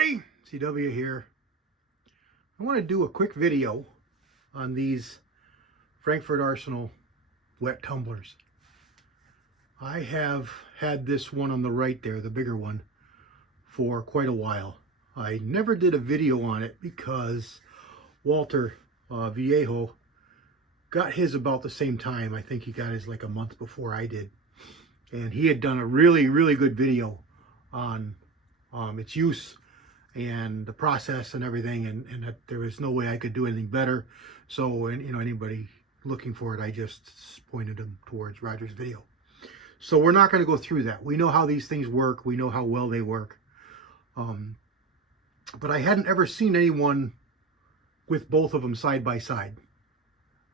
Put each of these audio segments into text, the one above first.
everybody, CW here. I want to do a quick video on these Frankfort Arsenal wet tumblers. I have had this one on the right there, the bigger one, for quite a while. I never did a video on it because Walter Viejo got his about the same time. I think he got his like a month before I did. And he had done a really good video on its use and the process and everything, and that there was no way I could do anything better. So, and you know, anybody looking for it, I just pointed them towards Roger's video. So we're not going to go through that. We know how these things work. We know how well they work. But I hadn't ever seen anyone with both of them side by side.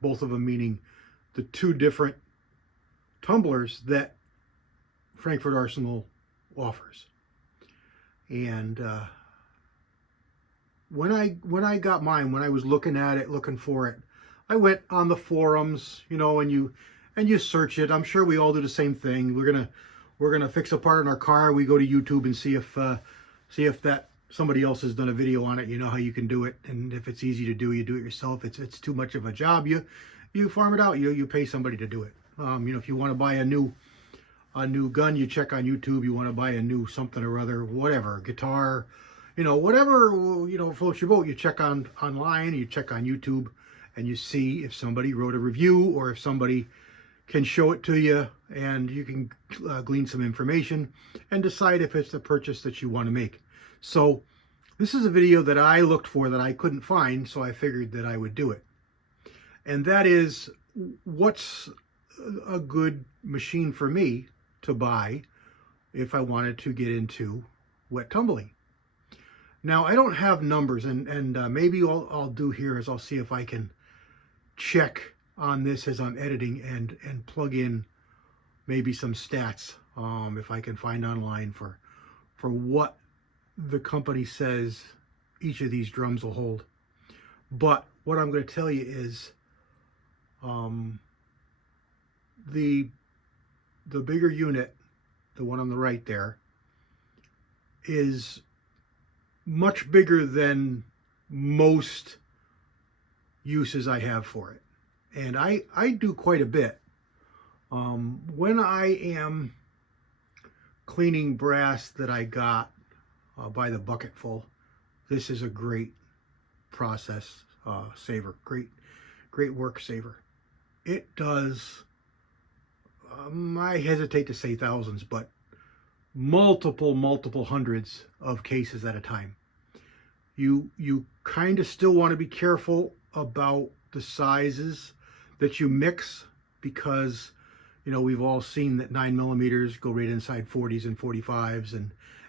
Both of them meaning the two different tumblers that Frankfort Arsenal offers. And when I got mine, when I was looking at it, looking for it, I went on the forums, you know, and you search it. I'm sure we all do the same thing. We're gonna fix a part in our car. We go to YouTube and see if that somebody else has done a video on it. You know how you can do it, and if it's easy to do, you do it yourself. It's too much of a job. You farm it out. You pay somebody to do it. You know, if you want to buy a new gun, you check on YouTube. You want to buy a new something or other, whatever, guitar, you know, whatever, you know, floats your boat. You check online, you check on YouTube, and you see if somebody wrote a review or if somebody can show it to you, and you can glean some information and decide if it's the purchase that you want to make. So this is a video that I looked for that I couldn't find, so I figured that I would do it. And that is, what's a good machine for me to buy if I wanted to get into wet tumbling. Now, I don't have numbers, and maybe all I'll do here is I'll see if I can check on this as I'm editing and plug in maybe some stats, if I can find online for what the company says each of these drums will hold. But what I'm going to tell you is the bigger unit, the one on the right there, is much bigger than most uses I have for it. And I do quite a bit. When I am cleaning brass that I got by the bucketful, this is a great process saver, great work saver. It does, I hesitate to say thousands, but multiple hundreds of cases at a time. You kind of still want to be careful about the sizes that you mix, because you know, we've all seen that 9mm go right inside 40s and 45s,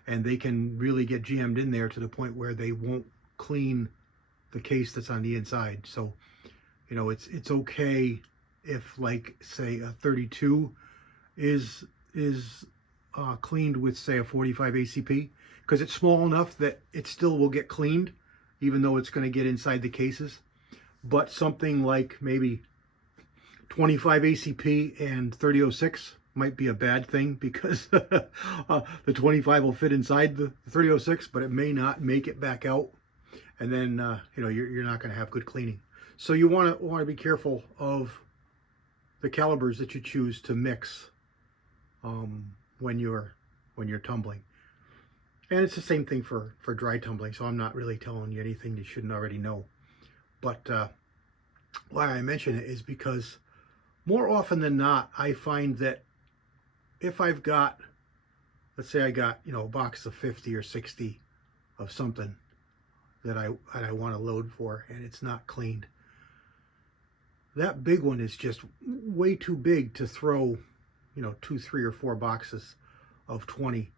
and they can really get jammed in there to the point where they won't clean the case that's on the inside. So, you know, it's okay if, like, say a 32 is cleaned with, say, a 45 ACP, because it's small enough that it still will get cleaned, even though it's going to get inside the cases. But something like maybe 25 ACP and 3006 might be a bad thing, because the 25 will fit inside the 3006, but it may not make it back out, and then you know, you're not going to have good cleaning. So you want to be careful of the calibers that you choose to mix when you're tumbling. And it's the same thing for dry tumbling, so I'm not really telling you anything you shouldn't already know. But why I mention it is because more often than not, I find that if I've got, let's say I got, you know, a box of 50 or 60 of something that I want to load for, and it's not cleaned, that big one is just way too big to throw, you know, 2, 3, or 4 boxes of 20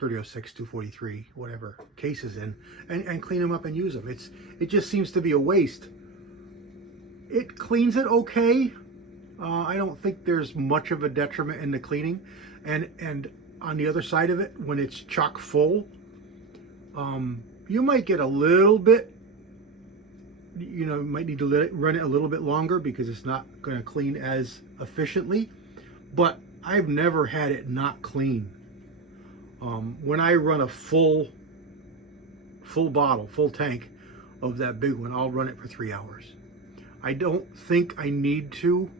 3006, 243, whatever cases in, and clean them up and use them. It just seems to be a waste. It cleans it okay. I don't think there's much of a detriment in the cleaning. And on the other side of it, when it's chock full, you might get a little bit, you know, might need to let it run it a little bit longer because it's not going to clean as efficiently. But I've never had it not clean. When I run a full bottle, full tank of that big one, I'll run it for 3 hours. I don't think I need to,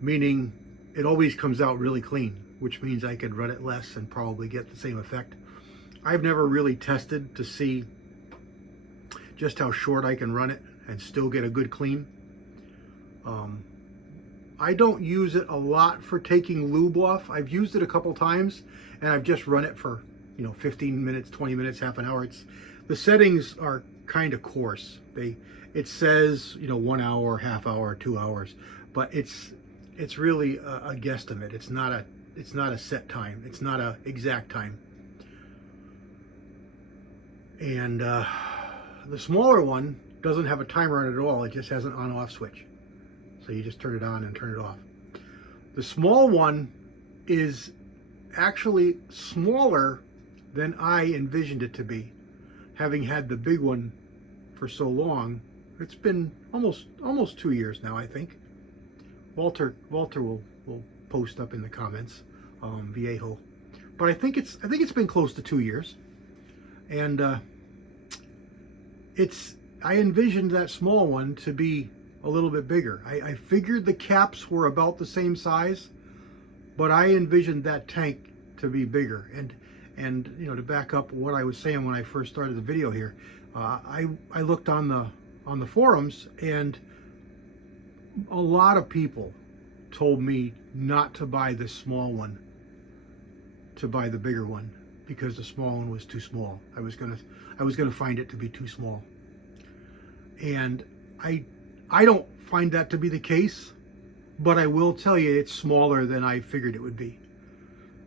meaning it always comes out really clean, which means I could run it less and probably get the same effect. I've never really tested to see just how short I can run it and still get a good clean. I don't use it a lot for taking lube off. I've used it a couple times and I've just run it for 15 minutes, 20 minutes, half an hour. The settings are kind of coarse. It says 1 hour, half hour, 2 hours, but it's really a guesstimate. It's not a set time. It's not a exact time. And the smaller one doesn't have a timer on it at all. It just has an on-off switch. So you just turn it on and turn it off. The small one is actually smaller than I envisioned it to be. Having had the big one for so long, it's been almost 2 years now, I think. Walter will post up in the comments, Viejo. But I think it's been close to 2 years. And I envisioned that small one to be a little bit bigger. I figured the caps were about the same size, but I envisioned that tank to be bigger. And to back up what I was saying when I first started the video here, I looked on the forums, and a lot of people told me not to buy this small one, to buy the bigger one, because the small one was too small. I was gonna find it to be too small. And I don't find that to be the case, but I will tell you it's smaller than I figured it would be.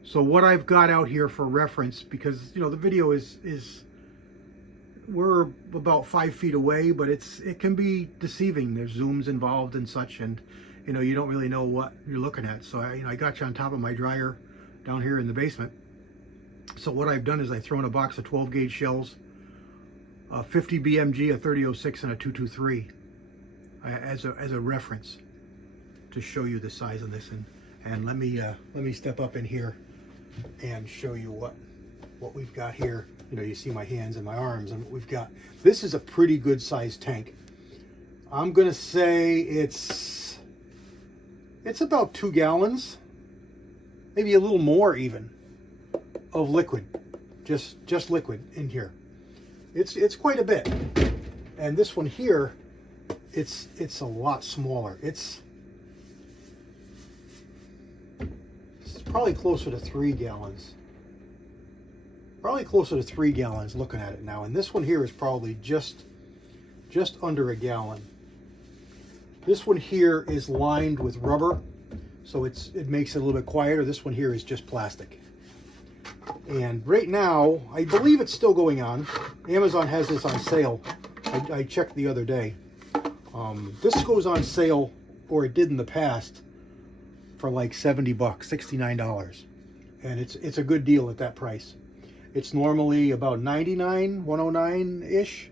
So what I've got out here for reference, because the video is we're about 5 feet away, but it can be deceiving. There's zooms involved and such, and you don't really know what you're looking at. So I got you on top of my dryer down here in the basement. So what I've done is I've thrown a box of 12 gauge shells, a 50 BMG, a 3006, and a 223 as a reference to show you the size of this. And let me step up in here and show you what we've got here. You see my hands and my arms, and what we've got. This is a pretty good sized tank. I'm gonna say it's about 2 gallons, maybe a little more even, of liquid, just liquid in here. It's quite a bit. And this one here, it's a lot smaller. It's probably closer to 3 gallons. Probably closer to 3 gallons looking at it now. And this one here is probably just under a gallon. This one here is lined with rubber, so it makes it a little bit quieter. This one here is just plastic. And right now, I believe it's still going on. Amazon has this on sale. I checked the other day. This goes on sale, or it did in the past, for like $70, $69. And it's a good deal at that price. It's normally about $99, $109-ish,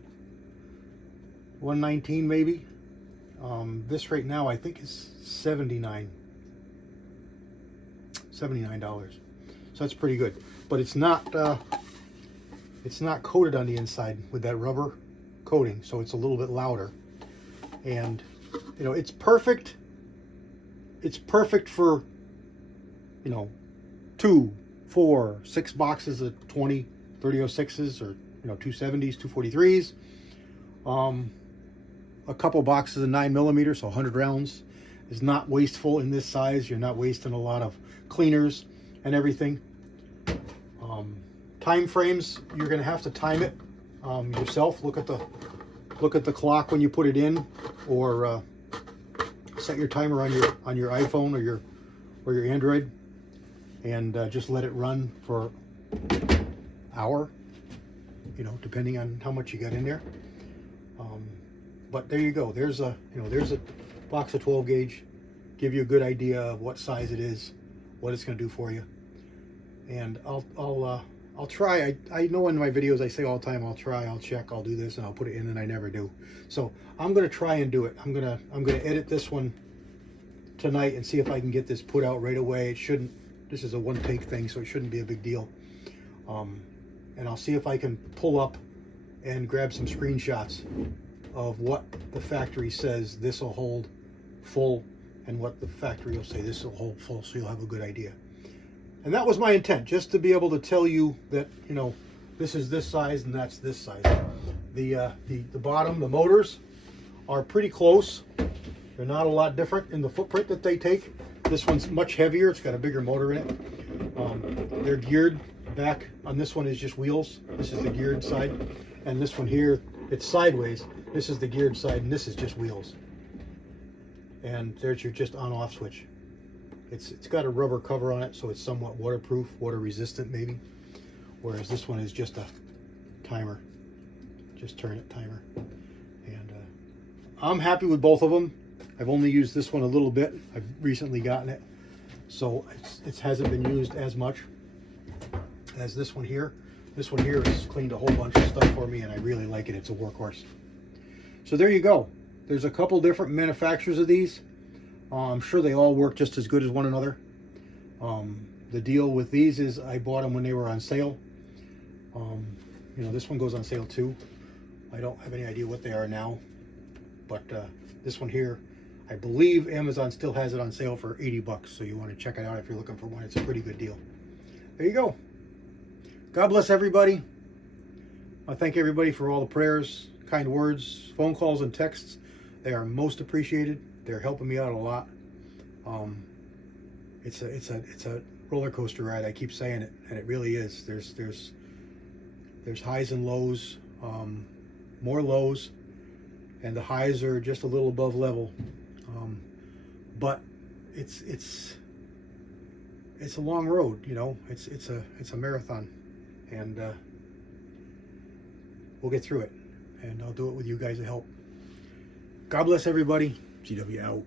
$119 maybe. This right now I think is $79. So that's pretty good. But it's not coated on the inside with that rubber coating, so it's a little bit louder. And it's perfect. It's perfect for 2, 4, 6 boxes of 20 3006s, or 270s, 243s, a couple boxes of 9mm, so 100 rounds. Is not wasteful in this size. You're not wasting a lot of cleaners and everything. Time frames, you're going to have to time it yourself. Look at the clock when you put it in, or set your timer on your iPhone or your Android, and just let it run for an hour, depending on how much you got in there. But there you go. There's a box of 12 gauge. Give you a good idea of what size it is, what it's going to do for you. And I'll try. I know in my videos I say all the time, I'll try, I'll check, I'll do this, and I'll put it in, and I never do. So I'm going to try and do it. I'm going to edit this one tonight and see if I can get this put out right away. This is a one take thing, so it shouldn't be a big deal. And I'll see if I can pull up and grab some screenshots of what the factory says this will hold full and what the factory will say this will hold full, so you'll have a good idea. And that was my intent, just to be able to tell you that, you know, this is this size and that's this size. The bottom, the motors are pretty close. They're not a lot different in the footprint that they take. This one's much heavier. It's got a bigger motor in it. They're geared back. On this one is just wheels. This is the geared side. And this one here, it's sideways. This is the geared side, and this is just wheels. And there's your just on-off switch. It's got a rubber cover on it, so it's somewhat waterproof, water resistant maybe. Whereas this one is just a timer. Just turn it timer. And I'm happy with both of them. I've only used this one a little bit. I've recently gotten it, so it hasn't been used as much as this one here. This one here has cleaned a whole bunch of stuff for me, and I really like it. It's a workhorse. So there you go. There's a couple different manufacturers of these. I'm sure they all work just as good as one another. The deal with these is I bought them when they were on sale. You know, this one goes on sale too. I don't have any idea what they are now, but this one here, I believe Amazon still has it on sale for 80 bucks. So you want to check it out if you're looking for one. It's a pretty good deal. There you go. God bless everybody. I thank everybody for all the prayers, kind words, phone calls, and texts. They are most appreciated. They're helping me out a lot. It's a roller coaster ride. I keep saying it, and it really is. There's highs and lows, more lows, and the highs are just a little above level. But it's a long road, you know. It's a marathon, and we'll get through it. And I'll do it with you guys to help. God bless everybody. GW out.